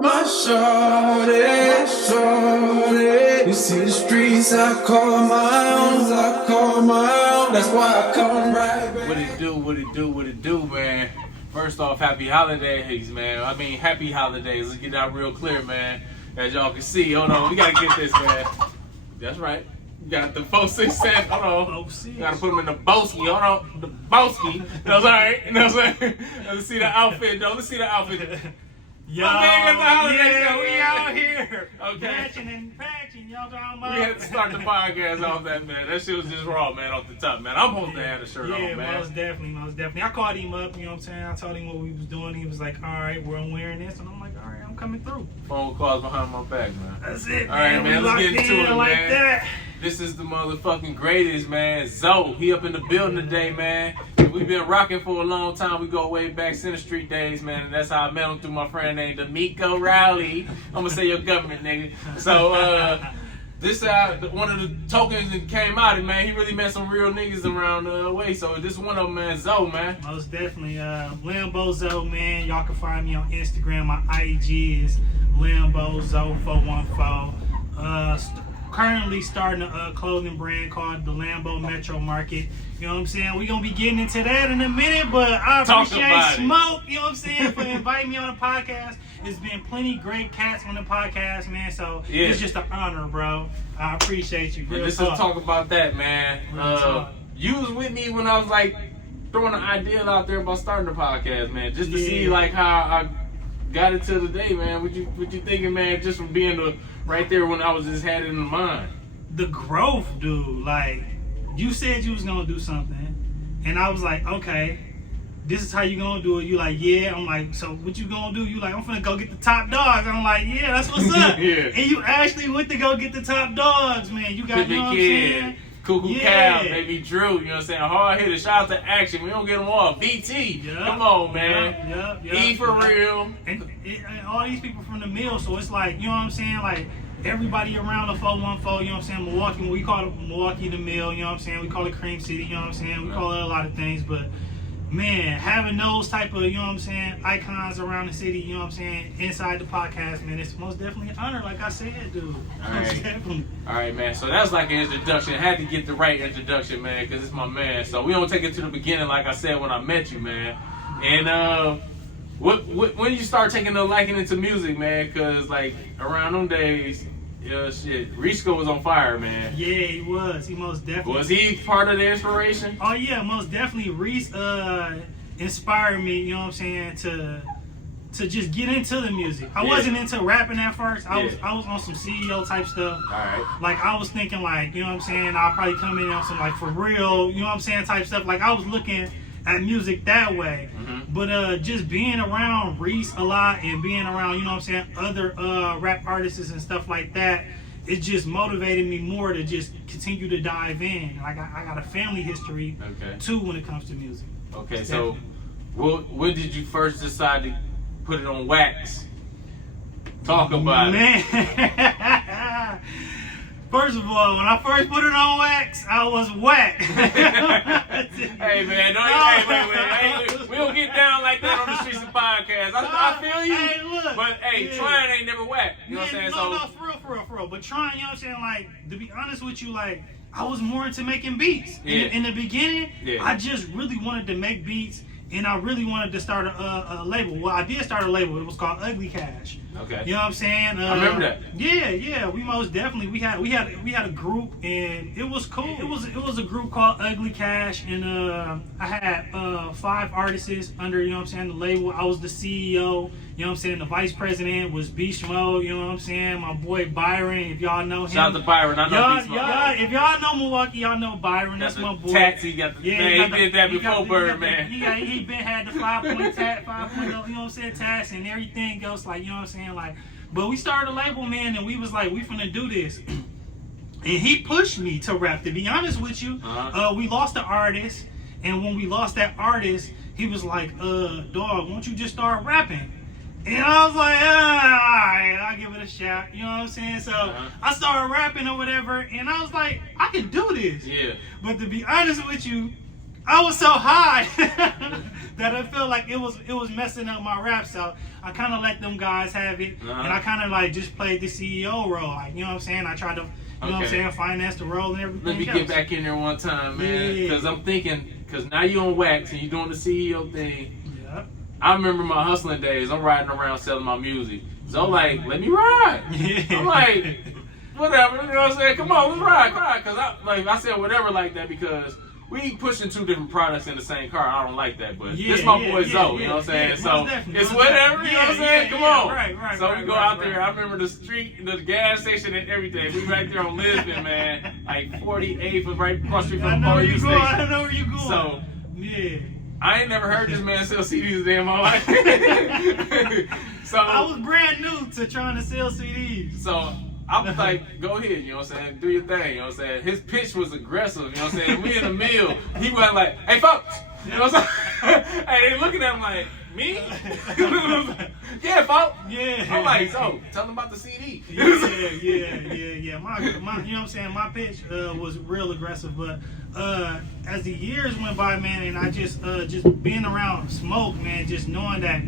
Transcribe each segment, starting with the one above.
My shorty. You see the streets, I call my own, That's why I come right back. What it do, man? First off, happy holidays, man. I mean, happy holidays. Let's get that real clear, man. As y'all can see, hold on, we gotta get this, man. That's right. You got the 467. Hold on. You gotta put them in the Boski. Hold on. The Boski. That's all right. You know what I'm saying? Let's see the outfit, though. Let's see the outfit. Yo, My man got the holidays, yeah, though. We out here. Okay. Patching and patching, y'all talking about. We had to start the podcast off that, man. That shit was just raw, man, off the top, man. I'm supposed to have the shirt on, man. Yeah, most definitely. I called him up, you know what I'm saying? I told him what we was doing. He was like, all right, I'm wearing this. And I'm like, all right, I'm coming through. Phone calls behind my back, man. That's it, All right, man, let's get into it, like man. That. This is the motherfucking greatest, man. Zoe, he up in the building today, man. We've been rocking for a long time. We go way back Center Street days, man. And that's how I met him through my friend named D'Amico Rowley. I'm gonna say your government, nigga. So, this one of the tokens that came out, man. He really met some real niggas around the way. So this one of them, man, Zoe, man. Most definitely. Lambo Zoe, man. Y'all can find me on Instagram. My IG is Lambo Zoe 414. Currently starting a clothing brand called the Lambo Metro Market. You know what I'm saying? We're going to be getting into that in a minute, but I appreciate Smoke, you know what I'm saying, for inviting me on the podcast. It's been plenty great cats on the podcast, man, so it's just an honor, bro. I appreciate you. Let's just talk about that, man. You was with me when I was like throwing an idea out there about starting the podcast, man, just to see like how I got it to today, man. What you thinking, man, just from being right there when I was just had it in mind? The growth, dude. Like, you said you was gonna do something, and I was like, okay, this is how you gonna do it. You like, yeah. I'm like, so what you gonna do? You like, I'm finna go get the top dogs. I'm like, yeah, that's what's up. Yeah. And you actually went to go get the top dogs, man. You got, you know what I'm saying? Cuckoo Cow, baby Drew, you know what I'm saying? Hard hitter, shout out to Action. We don't get them all. BT, come on, man. E for real. And all these people from the mill, so it's like, you know what I'm saying? Like, everybody around the 414, you know what I'm saying? Milwaukee, we call it Milwaukee the Mill, you know what I'm saying? We call it Cream City, you know what I'm saying? We call it a lot of things, but man, having those type of, you know what I'm saying, icons around the city, you know what I'm saying, inside the podcast, man, it's most definitely an honor, like I said, dude. All right, man. So that's like an introduction. I had to get the right introduction, man, because it's my man. So we don't take it to the beginning, like I said when I met you, man. And when you start taking a liking into music, man? Because like around them days, Risco was on fire, man. Yeah, he was. He most definitely was. He part of the inspiration? Oh yeah, most definitely. Reese inspired me. You know what I'm saying, to just get into the music. I wasn't into rapping at first. I was on some CEO type stuff. All right. Like I was thinking, like, you know what I'm saying, I'll probably come in on some like for real, you know what I'm saying, type stuff. Like I was looking at music that way. But just being around Reese a lot and being around, you know what I'm saying, other rap artists and stuff like that, it just motivated me more to just continue to dive in. Like I got a family history too when it comes to music. Okay, so when did you first decide to put it on wax? Talk about it. First of all, when I first put it on wax, I was whack. Hey man, we don't get down like that on the streets of podcast. I feel you. Hey, look, but trying ain't never whack. You know what I'm saying? No, for real. But trying, you know what I'm saying? Like, to be honest with you, like, I was more into making beats. In the beginning, I just really wanted to make beats. And I really wanted to start a label. Well, I did start a label. It was called Ugly Cash. Okay. You know what I'm saying? I remember that. Yeah. We most definitely we had a group and it was cool. It was a group called Ugly Cash and I had 5 artists under, you know what I'm saying, the label. I was the CEO. You know what I'm saying? The vice president was Beast Mode. You know what I'm saying? My boy Byron, if y'all know him. Shout out to Byron. I know Beast Mode. If y'all know Milwaukee, y'all know Byron. That's my boy. Tats, he got the, man, he did that before Birdman. He been had the 5-point tat, 5-point, you know what I'm saying, tats and everything else, like, you know what I'm saying, like, but we started a label, man, and we was like, we finna do this. And he pushed me to rap, to be honest with you. We lost the artist, and when we lost that artist, he was like, dog, won't you just start rapping? And I was like, alright, I'll give it a shot. You know what I'm saying? So I started rapping or whatever, and I was like, I can do this. Yeah. But to be honest with you, I was so high that I felt like it was messing up my rap. So I kind of let them guys have it, and I kind of like just played the CEO role. Like, you know what I'm saying? I tried to, you know what I'm saying, finance the role and everything. Let me get back in there one time, man, because I'm thinking, because now you on wax and you doing the CEO thing. Yep. I remember my hustling days. I'm riding around selling my music. So I'm like, let me ride. I'm like, whatever, you know what I'm saying? Come on, let's ride. Because I said whatever like that because we pushing two different products in the same car. I don't like that, but this my boy Zoe, you know what I'm saying? So it's whatever, you know what I'm saying? Come on. Right, so we go out there. I remember the street, the gas station and everything. We right there on Lisbon, man. Like 48th was right across the street from the police station. I know where you going. So, yeah. I ain't never heard this man sell CDs a day in my life. So I was brand new to trying to sell CDs. So I was like, go ahead, you know what I'm saying? Do your thing, you know what I'm saying? His pitch was aggressive, you know what I'm saying? We in the mill. He went like, hey, folks, you know what I'm saying? Hey, they looking at him like, me? Yeah, folks. Yeah. I'm like, so, tell them about the CD. Yeah. My, you know what I'm saying? My pitch was real aggressive, but as the years went by, man, and I just being around Smoke, man, just knowing that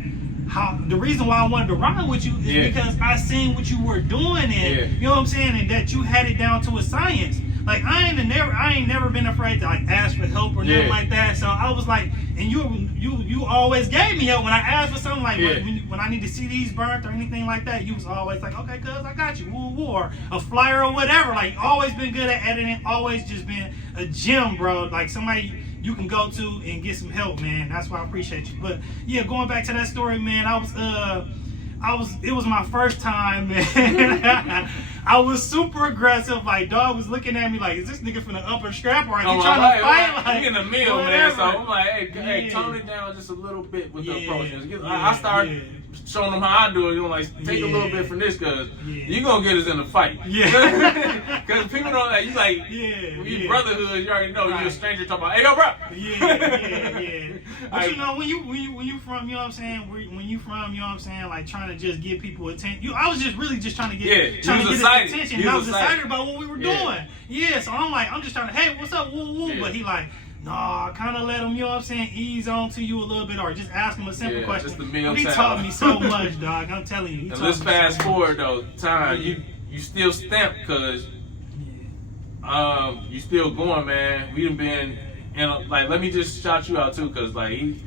the reason why I wanted to ride with you is because I seen what you were doing and you know what I'm saying, and that you had it down to a science. Like I ain't never been afraid to like ask for help or nothing like that. So I was like, and you always gave me help when I asked for something like when I need the CDs burnt or anything like that. You was always like, okay, cuz I got you, or a flyer or whatever. Like always been good at editing, always just been a gem, bro. Like somebody you can go to and get some help, man. That's why I appreciate you. But yeah, going back to that story, man, it was my first time, man. I was super aggressive. Like, dog was looking at me like, is this nigga finna up and strap or is he trying to fight? Like, we in the middle, man. So I'm like, hey, tone it down just a little bit with the approach. I started showing them how I do it. You know, like, take a little bit from this because you're going to get us in a fight. Yeah. Because people don't, like, you like, when you brotherhood, you already know you're a stranger talking about, hey, yo, bro. Yeah. But you know, when you from, you know what I'm saying, when you from, you know what I'm saying, like trying to just give people attention. I was just really just trying to get his attention. And I was excited about what we were doing. Yeah, so I'm just trying to, hey, what's up, woo woo. But he like, nah, kind of let him, you know what I'm saying, ease on to you a little bit or just ask him a simple question. Just the meal he taught me so much, dog. I'm telling you. And let's fast forward though, time. You still stamped because you still going, man. We done been, like, let me just shout you out too, because like he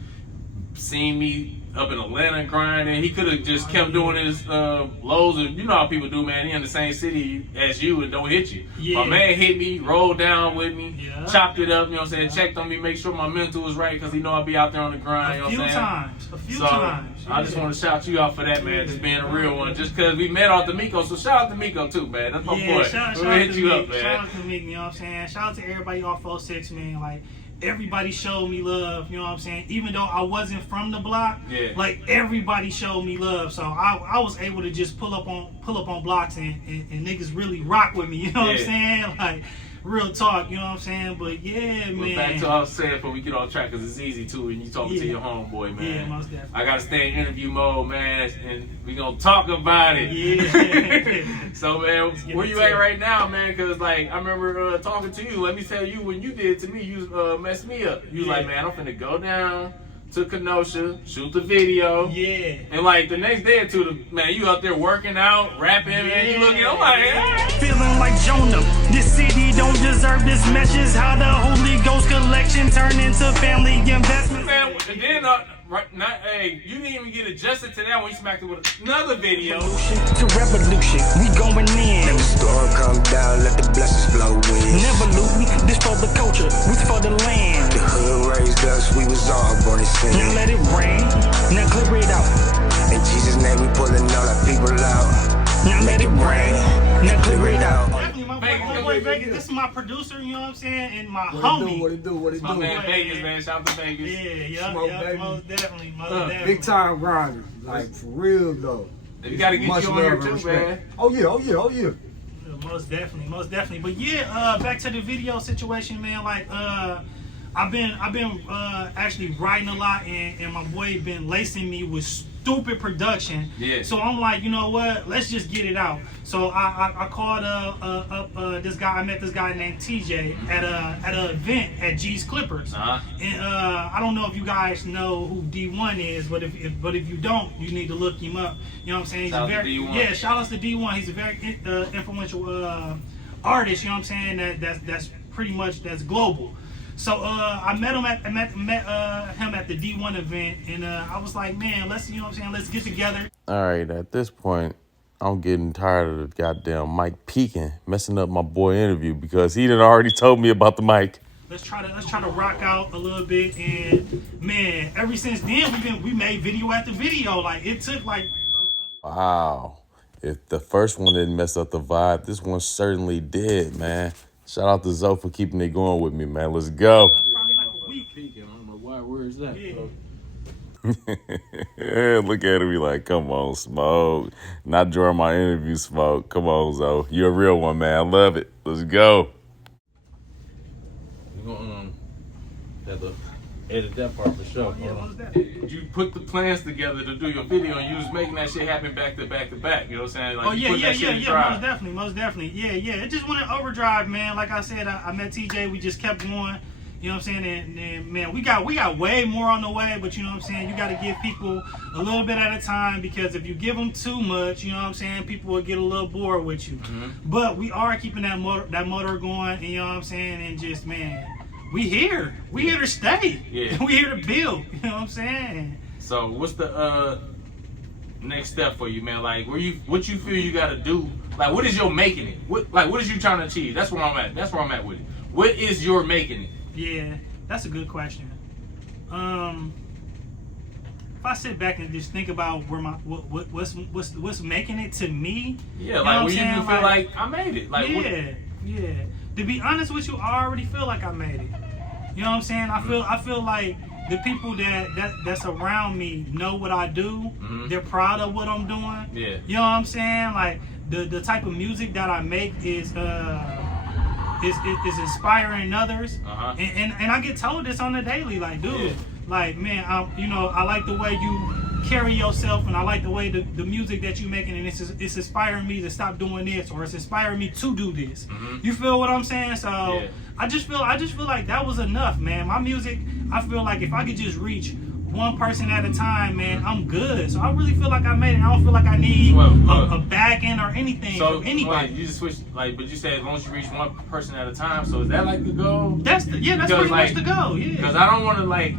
seen me up in Atlanta grinding. He could have just kept doing his lows, and you know how people do, man. He in the same city as you and don't hit you. My man hit me, rolled down with me, chopped it up, you know what I'm saying, checked on me, make sure my mental was right, because he know I'll be out there on the grind, you know what I'm saying? A few times. I just want to shout you out for that, man, just being a real one. Just because we met off the Miko, so shout out to Miko too, man. That's my boy. Shout We'll hit you up, man. Shout out to Miko, you know what I'm saying? Shout out to everybody off 46, man. Like, everybody showed me love, you know what I'm saying? Even though I wasn't from the block, like everybody showed me love. So I was able to just pull up on blocks and niggas really rock with me, you know what I'm saying? Like real talk, you know what I'm saying? But yeah, man. Back to what I was saying before we get off track, because it's easy too when you talking to your homeboy, man. Yeah, most definitely. I gotta stay in interview mode, man, and we gonna talk about it. Yeah. So, man, where you at right now, man? Because, like, I remember talking to you. Let me tell you, when you did to me, you messed me up. You was like, man, I'm finna go down to Kenosha, shoot the video. Yeah. And, like, the next day or two, man, you out there working out, rapping, man. You looking, I'm like, hey. Feeling like Jonah. This city don't deserve this message. How the Holy Ghost collection turned into family investment. Man, and then, hey, you didn't even get adjusted to that when you smacked it with another video. To revolution, we going in. Let the storm come down, let the blessings flow in. Never loot me, this for the culture, this for the land. The hood raised us, we was all born in sin. Now let it rain, now clear it out. In Jesus' name we pulling all our people out. Now let it rain, now clear it out. Definitely, my boy Vegas, this is my producer, you know what I'm saying, and my homie. What it do? My man Vegas, man. Shout out to Vegas. Yeah, baby. most definitely. Big time grinder, like for real though. We gotta get you on here too, man. Oh yeah. Most definitely. But yeah, back to the video situation, man. Like, I've been actually writing a lot, and my boy been lacing me with stupid production. Yeah. So I'm like, you know what? Let's just get it out. So I called up this guy. I met this guy named TJ at an event at G's Clippers. And I don't know if you guys know who D1 is, but if you don't, you need to look him up. You know what I'm saying? Shout out to D1. Yeah, shout out to D1. He's a very influential artist. You know what I'm saying? That's pretty much global. So I met him at him at the D1 event, and I was like, man, let's get together. All right, at this point, I'm getting tired of the goddamn mic peeking, messing up my boy interview because he done already told me about the mic. Let's try to rock out a little bit, and man, ever since then we made video after video. Like it took like. Wow, if the first one didn't mess up the vibe, this one certainly did, man. Shout out to Zoe for keeping it going with me, man. Let's go. Probably like a week. I don't know why. Where is that? Yeah. Look at him, be like, come on, Smoke. Not during my interview, Smoke. Come on, Zoe. You're a real one, man. I love it. Let's go. You're gonna have to edit that part for sure. Yeah, what was that? You put the plans together to do your video, and you was making that shit happen back to back to back. You know what I'm saying? Like, you put that shit in drive. Most definitely. Yeah. It just went in overdrive, man. Like I said, I met TJ. We just kept going. You know what I'm saying? And man, we got way more on the way. But you know what I'm saying? You got to give people a little bit at a time, because if you give them too much, you know what I'm saying, people will get a little bored with you. Mm-hmm. But we are keeping that motor going. And you know what I'm saying? And just, man, we here. We here to stay. Yeah. We here to build. You know what I'm saying? So what's the next step for you, man? Like, what you feel you got to do? Like, what is your making it? What is you trying to achieve? That's where I'm at. That's where I'm at with it. What is your making it? Yeah, that's a good question. If I sit back and just think about where what's making it to me, Yeah, like when you feel like I made it. Like, yeah. To be honest with you, I already feel like I made it. You know what I'm saying? I feel like the people that's around me know what I do. Mm-hmm. They're proud of what I'm doing. Yeah. You know what I'm saying? Like the type of music that I make is inspiring others. Uh-huh. And I get told this on the daily, like, dude, like, man, I like the way you carry yourself, and I like the way the music that you making, and it's inspiring me to stop doing this, or it's inspiring me to do this. Mm-hmm. You feel what I'm saying? So Yeah. I just feel like that was enough, man. My music, I feel like if I could just reach one person at a time, man, I'm good. So I really feel like I made it. I don't feel like I need a back end or anything from anybody. You just switch, like, but you said as long as you reach one person at a time. So is that like the goal? That's pretty much the goal. Yeah. Because I don't want to like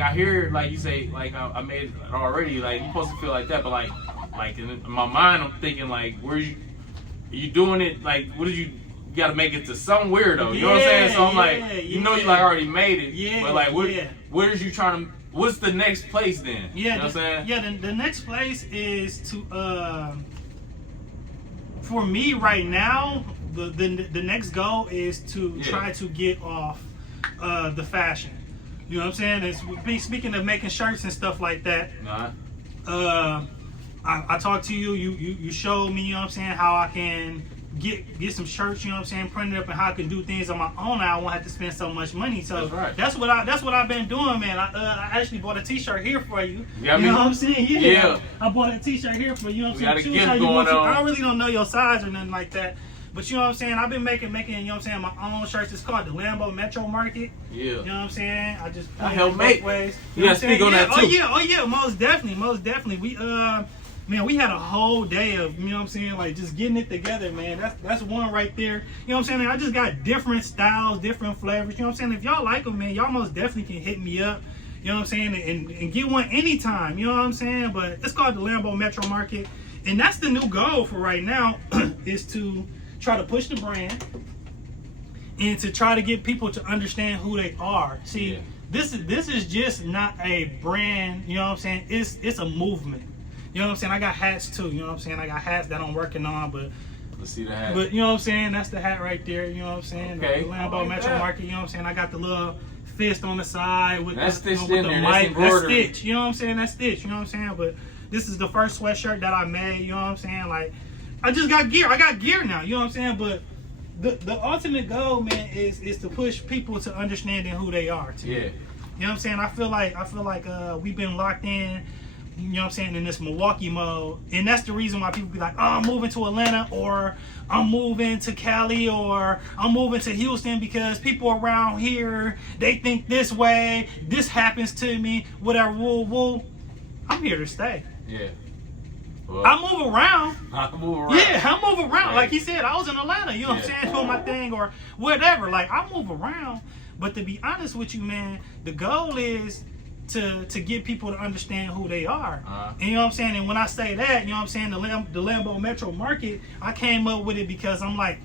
I hear like you say like I made it already. Like you're supposed to feel like that, but like in my mind I'm thinking like are you doing it like what did you got to make it to somewhere though? You know what I'm saying? So I'm like you know you like already made it. Yeah. But like where is you trying to? What's the next place then? Yeah, you know what I'm saying? Yeah, the next place is to for me right now, the next goal is to try to get off the fashion. You know what I'm saying? Speaking of making shirts and stuff like that. I talked to you. You showed me. You know what I'm saying? How I can get some shirts. You know what I'm saying? Print it up, and how I can do things on my own. I won't have to spend so much money. So that's what I've been doing, man. I actually bought a T-shirt here for you. You know what I'm saying? Yeah. I bought a T-shirt here for you. You know what I'm saying? Got a gift going on. I really don't know your size or nothing like that. But you know what I'm saying? I've been making, you know what I'm saying, my own shirts. It's called the Lambo Metro Market. Yeah. You know what I'm saying? I just I help make ways. You gotta speak on that too. Oh yeah, most definitely. We man, we had a whole day of, you know what I'm saying, like just getting it together, man. That's one right there. You know what I'm saying? I just got different styles, different flavors. You know what I'm saying? If y'all like them, man, y'all most definitely can hit me up. You know what I'm saying? And get one anytime. You know what I'm saying? But it's called the Lambo Metro Market. And that's the new goal for right now is to try to push the brand and to try to get people to understand who they are. See, this is just not a brand, you know what I'm saying? It's a movement. You know what I'm saying? I got hats too, you know what I'm saying? I got hats that I'm working on, but let's see the hat. But you know what I'm saying? That's the hat right there, you know what I'm saying? Okay. The Lambo Metro Market, you know what I'm saying? I got the little fist on the side with that's the, stitched with in the there. mic. That's Stitch, you know what I'm saying? That's Stitch, you know what I'm saying? But this is the first sweatshirt that I made, you know what I'm saying? Like, I just got gear. I got gear now, you know what I'm saying? But the ultimate goal, man, is to push people to understanding who they are. You know what I'm saying? I feel like we've been locked in you know what I'm saying, in this Milwaukee mode. And that's the reason why people be like, oh, I'm moving to Atlanta, or I'm moving to Cali, or I'm moving to Houston because people around here, they think this way, this happens to me, whatever, woo. I'm here to stay. Yeah. Well, I move around. I move around. Yeah, I move around. Right. Like he said, I was in Atlanta, you know what I'm saying, doing my thing or whatever. Like, I move around. But to be honest with you, man, the goal is to get people to understand who they are. And you know what I'm saying? And when I say that, you know what I'm saying, the Lambeau Metro Market, I came up with it because I'm like,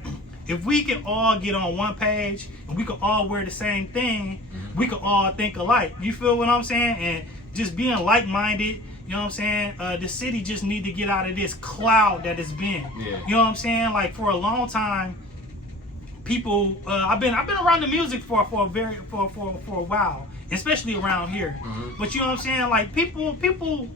if we can all get on one page and we can all wear the same thing, we can all think alike. You feel what I'm saying? And just being like-minded, you know what I'm saying? The city just need to get out of this cloud that it's been. Yeah. You know what I'm saying? Like, for a long time, people, I've been around the music for a while, especially around here. But you know what I'm saying? Like, people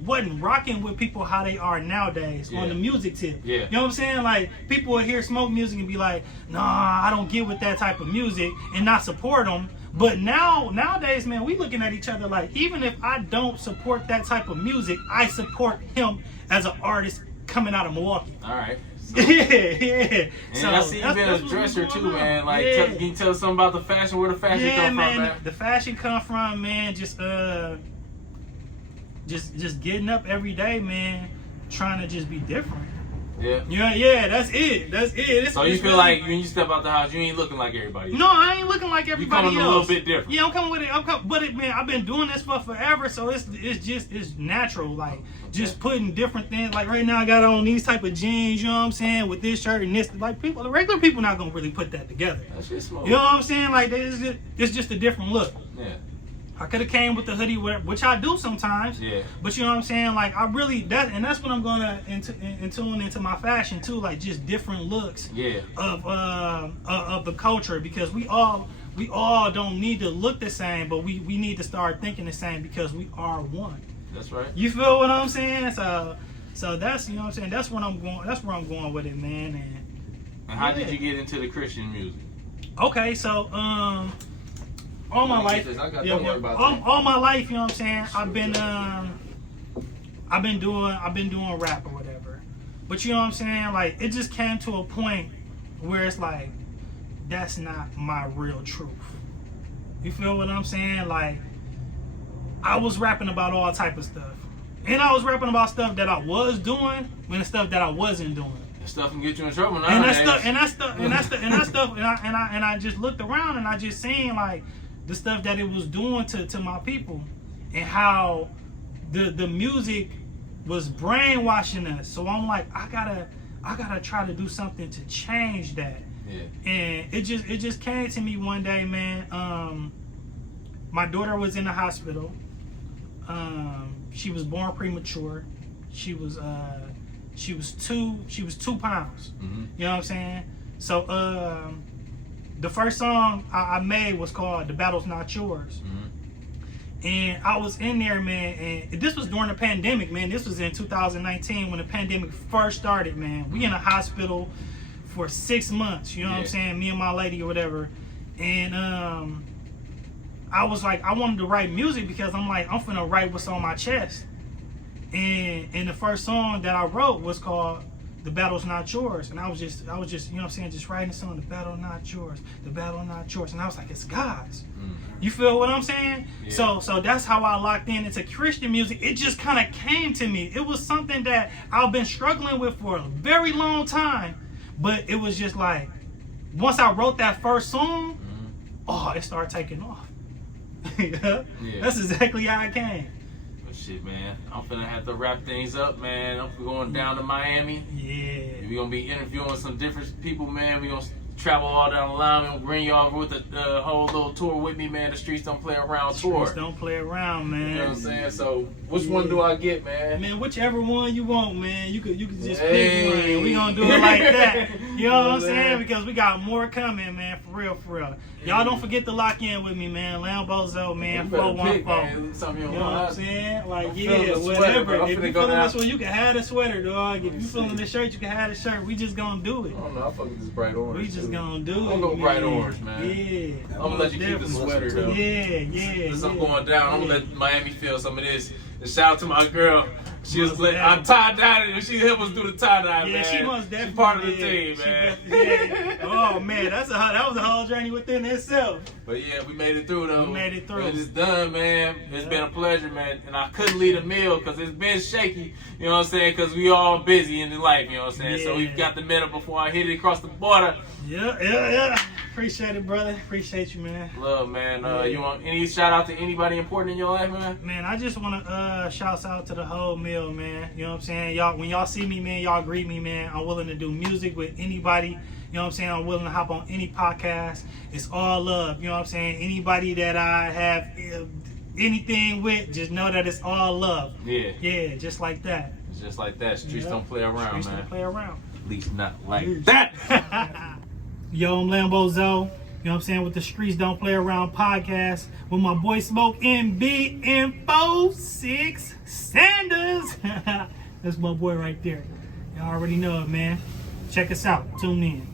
wasn't rocking with people how they are nowadays on the music tip. Yeah. You know what I'm saying? Like, people will hear smoke music and be like, nah, I don't get with that type of music, and not support them. But nowadays, man, we looking at each other like, even if I don't support that type of music, I support him as an artist coming out of Milwaukee. All right. Yeah. And I see you been a dresser too, man. Like, can you tell us something about the fashion? Where the fashion come from, man? The fashion come from, man, just getting up every day, man, trying to just be different. Yeah, that's it. So you feel like when you step out the house, you ain't looking like everybody else? No, I ain't looking like everybody else. You coming a little bit different. Yeah, I'm coming with it. But man, I've been doing this for forever, so it's natural. Like, just putting different things. Like, right now, I got on these type of jeans. You know what I'm saying? With this shirt and this, like, the regular people not gonna really put that together. That's just smooth. You know what I'm saying? Like, it's just a different look. Yeah. I could have came with the hoodie, which I do sometimes. Yeah. But you know what I'm saying? Like, I really, that's what I'm gonna tune into my fashion too. Like, just different looks. Yeah. Of the culture, because we all don't need to look the same, but we need to start thinking the same, because we are one. That's right. You feel what I'm saying? So that's, you know what I'm saying. That's where I'm going. That's where I'm going with it, man. And how did you get into the Christian music? Okay, so all my life, all my life, you know what I'm saying, I've been doing rap or whatever. But you know what I'm saying, like, it just came to a point where it's like, that's not my real truth. You feel what I'm saying? Like, I was rapping about all type of stuff, and I was rapping about stuff that I was doing and stuff that I wasn't doing. That stuff can get you in trouble And nowadays. I just looked around and I just seen, like, the stuff that it was doing to my people, and how the music was brainwashing us. So I'm like, I gotta try to do something to change that. Yeah. And it just came to me one day, man. My daughter was in the hospital. She was born premature. She was 2 pounds. Mm-hmm. You know what I'm saying? So the first song I made was called "The Battle's Not Yours." Mm-hmm. And I was in there, man, and this was during the pandemic, man. This was in 2019 when the pandemic first started, man. We in a hospital for 6 months, you know what I'm saying? Me and my lady or whatever. And I was like, I wanted to write music because I'm like, I'm finna write what's on my chest. And the first song that I wrote was called "The Battle's Not Yours." And I was just, you know what I'm saying, just writing a song, "The battle not yours, the battle not yours." And I was like, it's God's. Mm-hmm. You feel what I'm saying? Yeah. So that's how I locked in into Christian music. It just kind of came to me. It was something that I've been struggling with for a very long time. But it was just like, once I wrote that first song, it started taking off. Yeah. That's exactly how it came. Shit, man, I'm finna have to wrap things up, man. I'm going down to Miami. Yeah. We're gonna be interviewing some different people, man. We're gonna travel all down the line. We're gonna bring y'all with the whole little tour with me, man. The Streets Don't Play Around tour. Streets don't play around, man. You know what I'm saying? So, which one do I get, man? Man, whichever one you want, man. You could just pick one. We gonna do it like that. You know what I'm saying? Because we got more coming, man. For real. Y'all don't forget to lock in with me, man. Lambeau Zoe, man. 414. Something you know what I'm saying? Like, whatever. If you feeling this one, you can have the sweater, dog. If you feeling the shirt, you can have the shirt. We just gonna do it. I don't know. I fucking this bright orange. We just gonna do it. I'm gonna go bright orange, man. Yeah. I'm gonna let you keep the sweater, though. Yeah. Since I'm going down, I'm gonna let Miami feel some of this. And shout out to my girl, She was like, I'm tie-dyed and she helped us do the tie-dye, Yeah, man. she most definitely She's part of the did. team, man. Yeah. Oh man, that was a whole journey within itself. But yeah, we made it through though. We made it through. It's done, man. It's been a pleasure, man. And I couldn't leave a meal because it's been shaky, you know what I'm saying? Because we all busy in the life, you know what I'm saying? So we Yeah. got the medal before I hit it across the border. Yeah. Appreciate it, brother. Appreciate you, man. Love, man. You want any shout out to anybody important in your life, man? Man, I just want to shout out to the whole meal, man. You know what I'm saying? Y'all, when y'all see me, man, y'all greet me, man. I'm willing to do music with anybody. You know what I'm saying? I'm willing to hop on any podcast. It's all love. You know what I'm saying? Anybody that I have anything with, just know that it's all love. Yeah. Yeah, just like that. It's just like that. Streets Yeah. don't play around, Streets man. don't play around. At least not like that. Yo, I'm Lambo Zoe. You know what I'm saying? With the Streets Don't Play Around podcast with my boy Smoke MB and 46 Sanders. That's my boy right there. Y'all already know it, man. Check us out. Tune in.